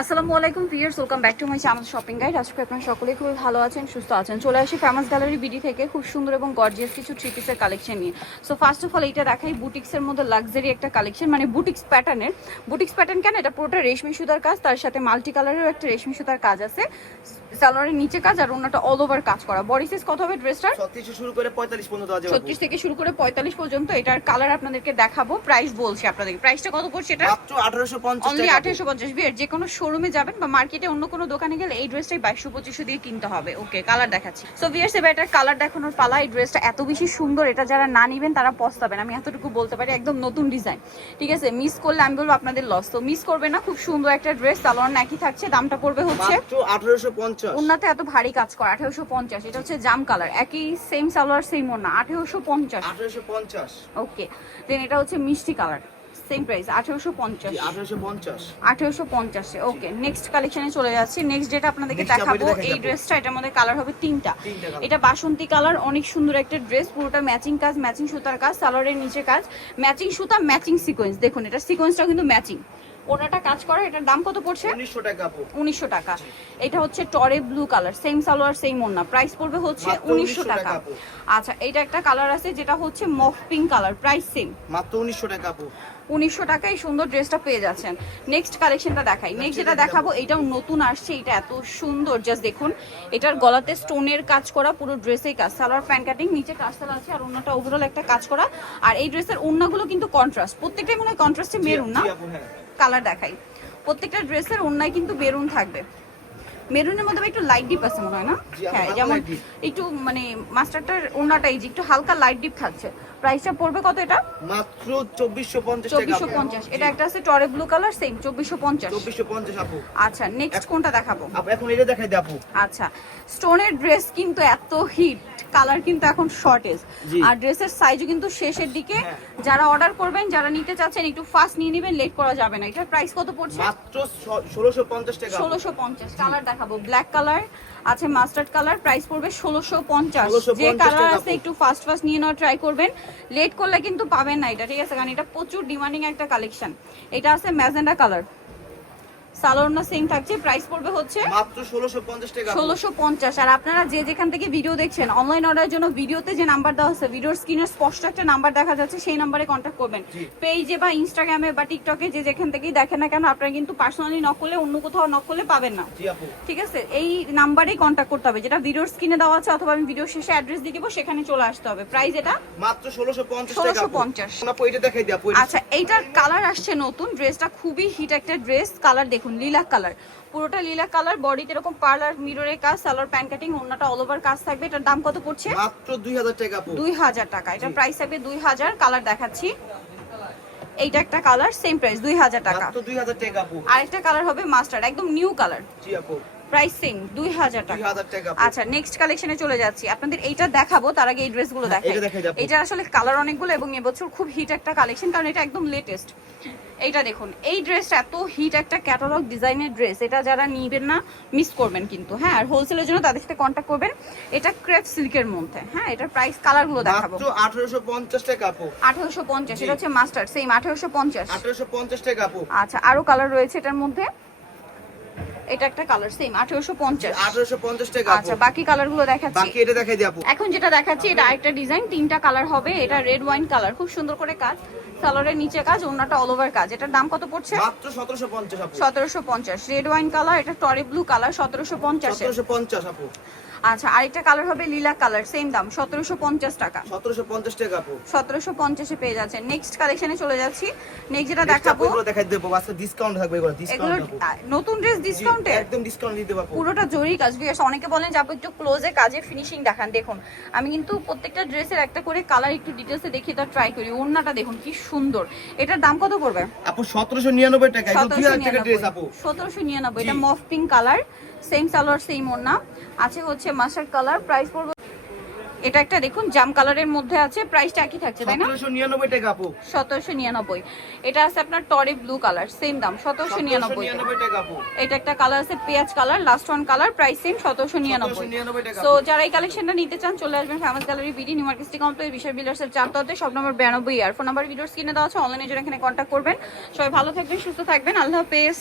আসসালামু আলাইকুম viewers welcome back to my channel shopping guide. আজকে আপনারা সকলেই খুবই ভালো আছেন সুস্থ আছেন। চলে আসি ফেমাস গ্যালারি বিডি থেকে খুব সুন্দর এবং গর্জিয়াস কিছু থ্রি পিসের কালেকশন নিয়ে। সো ফার্স্ট অফ অল এটা দেখাই বুটিক্সের মধ্যে লাক্সারি একটা কালেকশন মানে বুটিক্স প্যাটার্নের বুটিক্স প্যাটার্ন কেন? এটা পুরোটা রেশমি সুতার কাজ তার সাথে মাল্টি কালারেরও একটা রেশমি সুতার কাজ আছে। সালোয়ারের নিচে কাজ আর অন্যটা অল ওভার কাজ করা। বডি সাইজ কত হবে ড্রেসটার? ছত্রিশ শুরু করে পঁয়তাল্লিশ পর্যন্ত দেওয়া যাবে। ছত্রিশ থেকে শুরু করে পঁয়তাল্লিশ পর্যন্ত এটার কালার আপনাদেরকে দেখাবো প্রাইস বলছি আপনাদের প্রাইসটা কত পড়ছে এটা মাত্র আঠারোশো পঞ্চাশ অনলি টাকা। আঠারোশো পঞ্চাশ বিয়ের যে কোনো শোরুমে যাবেন বা মার্কেটে অন্য কোনো দোকানে গেলে এই ড্রেসটাই বাইশশো পঁচিশশো দিয়ে কিনতে হবে। ওকে কালার দেখাচ্ছি। সো বিয়ার্স এবার এটার কালার দেখানোর পালা। এই ড্রেসটা এত বেশি সুন্দর এটা যারা না নিবেন তারা পস্তাবেন। আমি এতটুকু বলতে পারি একদম নতুন ডিজাইন ঠিক আছে মিস করলে আমি বলব আপনাদের লস তো মিস করবে না খুব সুন্দর একটা ড্রেস সালোয়ার একই থাকছে দামটা পড়বে হচ্ছে আঠারোশো পঞ্চাশ। ওনাতে এত ভারী কাজ করা আঠেরোশো পঞ্চাশ। এটা হচ্ছে জাম কালার একই সেম সালোয়ার সেম ওনা আঠারোশো পঞ্চাশ। আঠারোশো পঞ্চাশ। ওকে দেন এটা হচ্ছে মিষ্টি কালার সেম প্রাইস আঠেরোশো পঞ্চাশ। আঠারোশো পঞ্চাশ। পঞ্চাশে ওকে নেক্সট কালেকশনে চলে যাচ্ছি। নেক্সট যেটা আপনাদেরকে দেখাবো এই ড্রেসটা এটার মধ্যে কালার হবে তিনটা। তিনটা এটা বাসন্তী কালার অনেক সুন্দর একটা ড্রেস পুরোটা ম্যাচিং কাজ ম্যাচিং সুতার কাজ সালোয়ারের নিচে কাজ। ম্যাচিং সুতা ম্যাচিং সিকোয়েন্স দেখুন এটা সিকোয়েন্সটা কিন্তু ম্যাচিং ওনাটা কাজ করা এটার দাম কত পড়ছে? উনিশশো টাকা উনিশশো টাকা। এটা হচ্ছে টরে blue colour same salwar same ওন্না প্রাইস পড়বে হচ্ছে উনিশশো টাকা। টাকা আচ্ছা এটা একটা কালার আছে যেটা হচ্ছে mauve pink colour price same মাত্র উনিশশো টাকা উনিশশো টাকায় সুন্দর ড্রেসটা পেয়ে যাচ্ছেন। নেক্সট কালেকশনটা দেখাই। নেক্সট যেটা দেখাবো এটাও নতুন আসছে এটা এত সুন্দর। জাস্ট দেখুন এটার গলাতে স্টোনের কাজ করা পুরো ড্রেসেই কাজ। সালোয়ার প্যান্ট কাটিং নিচে টার্সেল আছে আর অন্যটা ওভারঅল একটা কাজ করা। আর এই ড্রেসের ওন্নাগুলো কিন্তু কন্ট্রাস্ট প্রত্যেকটাই মনে হয় কন্ট্রাস্টে মেরুন না। কালার দেখাই। প্রত্যেকটা ড্রেসের ওন্নায় কিন্তু বেরুন থাকবে। মেরুনের মধ্যে একটু লাইট ডিপ আছে মনে হয় না? হ্যাঁ যেমন একটু মানে মাস্টারটার ওন্নাটা এই যে একটু হালকা লাইট ডিপ থাকছে। প্রাইসটা পড়বে কত এটা? মাত্র চব্বিশশো পঞ্চাশ টাকা। চব্বিশশো পঞ্চাশ। এটা একটা আছে টরে ব্লু কালার সেম চব্বিশশো পঞ্চাশ। চব্বিশশো পঞ্চাশ আপু। আচ্ছা নেক্সট কোনটা দেখাবো? আপু এখন এটা দেখাই দে আপু। আচ্ছা স্টোনের ড্রেস কিন্তু এত হিট কালার কিন্তু এখন শর্টেজ আর ড্রেসের সাইজও কিন্তু শেষের দিকে। হ্যাঁ। যারা অর্ডার করবেন যারা নিতে চাচ্ছেন একটু ফাস্ট নিয়ে নেবেন লেট করা যাবে না। এটার প্রাইস কত পড়ছে? মাত্র ষোলোশো পঞ্চাশ টাকা। আপু। ষোলোশো পঞ্চাশ। কালার দেখাবো। ব্ল্যাক কালার আছে মাস্টার্ড কালার প্রাইস পড়বে ষোলোশো পঞ্চাশ। 1650 যে কালার আছে একটু ফাস্ট ফাস্ট নিয়ে নেওয়ার ট্রাই করবেন। লেট করলে কিন্তু পাবেন না এটা ঠিক আছে? কারণ এটা প্রচুর ডিমান্ডিং একটা কালেকশন এটা আছে ম্যাজেন্ডা কালার সালোয়ার না সেম থাকছে প্রাইস পড়বে হচ্ছে মাত্র ষোলোশো পঞ্চাশ টাকা। আপু। ষোলোশো পঞ্চাশ। আর আপনারা যে যেখান থেকে ভিডিও দেখছেন অনলাইন অর্ডারের জন্য ভিডিওতে যে নাম্বার দেওয়া আছে ভিডিওর স্ক্রিনে স্পষ্ট একটা নাম্বার দেখা যাচ্ছে সেই নাম্বারে কন্ট্যাক্ট করবেন। পেজে বা ইনস্টাগ্রামে বা টিকটকে যে যেখান থেকেই দেখেন না কেন আপনারা কিন্তু পার্সোনালি নক করলে অন্য কোথাও নক করলে পাবেন না। ঠিক আছে? এই নাম্বারেই কন্ট্যাক্ট করতে হবে যেটা ভিডিওর স্ক্রিনে দেওয়া আছে অথবা আমি ভিডিও শেষে অ্যাড্রেস দিয়ে দিব সেখানে চলে আসতে হবে। প্রাইস এটা মাত্র ষোলোশো পঞ্চাশ টাকা আপু। 1650 এখন আপু দেখাই আচ্ছা এইটার কালার আসছে নতুন ড্রেসটা খুবই হিট একটা ড্রেস কালার দেখুন। Lilac colour. পুরোটা লীলা কালার বডিতে এরকম পার্লার মিররের কাজ সালোয়ার প্যান্ট কাটিং অন্যটা অল ওভার কাজ থাকবে। এটার দাম কত পড়ছে? মাত্র দুই হাজার টাকা আপু দুই হাজার টাকা। এটা প্রাইস থাকবে দুই হাজার। কালার দেখাচ্ছি। এইটা একটা কালার সেম প্রাইস দুই হাজার টাকা। মাত্র দুই হাজার টাকা আপু আরেকটা কালার হবে মাস্টার্ড একদম নিউ কালার। জি আপু। প্রাইস সেম দুই হাজার টাকা। হাজার টাকা আচ্ছা নেক্সট কালেকশনে চলে যাচ্ছি। আপনাদের এইটা দেখাবো তার আগে এই ড্রেসগুলো হ্যাঁ, দেখাই। এটা আসলে কালার অনেকগুলো এবং এবছর খুব হিট একটা কালেকশন কারণ এটা একদম লেটেস্ট এইটা দেখুন এই ড্রেসটা এত হিট একটা ক্যাটালগ ডিজাইনের ড্রেস এটা যারা নিবেন না মিস করবেন কিন্তু। হ্যাঁ আর হোলসেলের জন্য তাদের সাথে কন্ট্যাক্ট করবেন। এটা ক্রেপ সিল্কের মধ্যে। হ্যাঁ এটার প্রাইস কালারগুলো দেখাবো। মাত্র আঠারোশো পঞ্চাশ টাকা আপু। আঠারোশো পঞ্চাশ। এটা হচ্ছে মাস্টার সেম আঠারোশো পঞ্চাশ। আঠারোশো পঞ্চাশ টাকা আপু। আচ্ছা আরও কালার রয়েছে এটার মধ্যে। এটা একটা কালার সেম আঠারোশো পঞ্চাশ। আঠারোশো পঞ্চাশ টাকা আচ্ছা বাকি কালারগুলো দেখাচ্ছি। বাকি এটা দেখাই দিয়ে আপু। এখন যেটা দেখাচ্ছি এটা আরেকটা ডিজাইন তিনটা কালার হবে এটা রেড ওয়াইন কালার খুব সুন্দর করে কাজ। সালোয়ারের নিচে কাজ অন্যটা অল ওভার কাজ। এটার দাম কত পড়ছে? মাত্র সতেরোশো পঞ্চাশ আপু। সতেরোশো পঞ্চাশ। রেড ওয়াইন কালার এটা টরে ব্লু কালার সতেরোশো পঞ্চাশে সতেরোশো পঞ্চাশ আপু। আচ্ছা আরেকটা কালার হবে লিলা কালার সেম দাম সতেরোশো পঞ্চাশ টাকা। সতেরোশো পঞ্চাশ টাকা আপু। সতেরোশো পঞ্চাশে পেয়ে যাচ্ছে নেক্সট কালেকশনে চলে যাচ্ছি। নেক্সট যেটা দেখাবো এগুলো দেখাই দেবো। আজকে ডিসকাউন্ট থাকবে এগুলো? ডিসকাউন্ট নতুন ড্রেস ডিসকাউন্টে জি, একদম ডিসকাউন্ট দিতে পারব। পুরোটা জরি কাজ বিকজ অনেকে বলেন যে আপু একটু ক্লোজে কাজে ফিনিশিং দেখান দেখুন। আমি কিন্তু প্রত্যেকটা ড্রেসের একটা করে কালার একটু ডিটেলসে দেখি তো ট্রাই করি। ওড়নাটা দেখুন কি সুন্দর। এটার দাম কত পড়বে? আপু সতেরোশো নিরানব্বই টাকা। এগুলো দুই সতেরোশো হাজার টাকা ড্রেস আপু নিরানব্বই। সতেরোশো নিরানব্বই। এটা জি। Mauve pink colour same salwar same ওড়না। আছে হচ্ছে মাস্টার্ড কালার প্রাইস পড়বে এটা একটা দেখুন জাম কালারের মধ্যে আছে প্রাইসটা একই থাকছে তাই না? সতেরোশো নিরানব্বই টাকা আপু। সতেরোশো নিরানব্বই। এটা আছে আপনার টরে ব্লু কালার সেম দাম সতেরোশো সতেরোশো নিরানব্বই নিরানব্বই টাকা আপু। এটা একটা কালার আছে পেঁয়াজ colour last one colour price same সতেরোশো নিরানব্বই। নিরানব্বই টাকা সো যারা এই কালেকশনটা নিতে চান চলে আসবেন famous gallery BD new market city complex বিশাল বিল্ডার্সের চারটাতে সব নম্বর বিরানব্বই আর ফোন নাম্বার ভিডিওর স্ক্রিনে দেওয়া আছে অনলাইনে জন্য এখানে কন্ট্যাক্ট করবেন। সবাই ভালো থাকবেন সুস্থ থাকবেন আল্লাহ হাফেজ।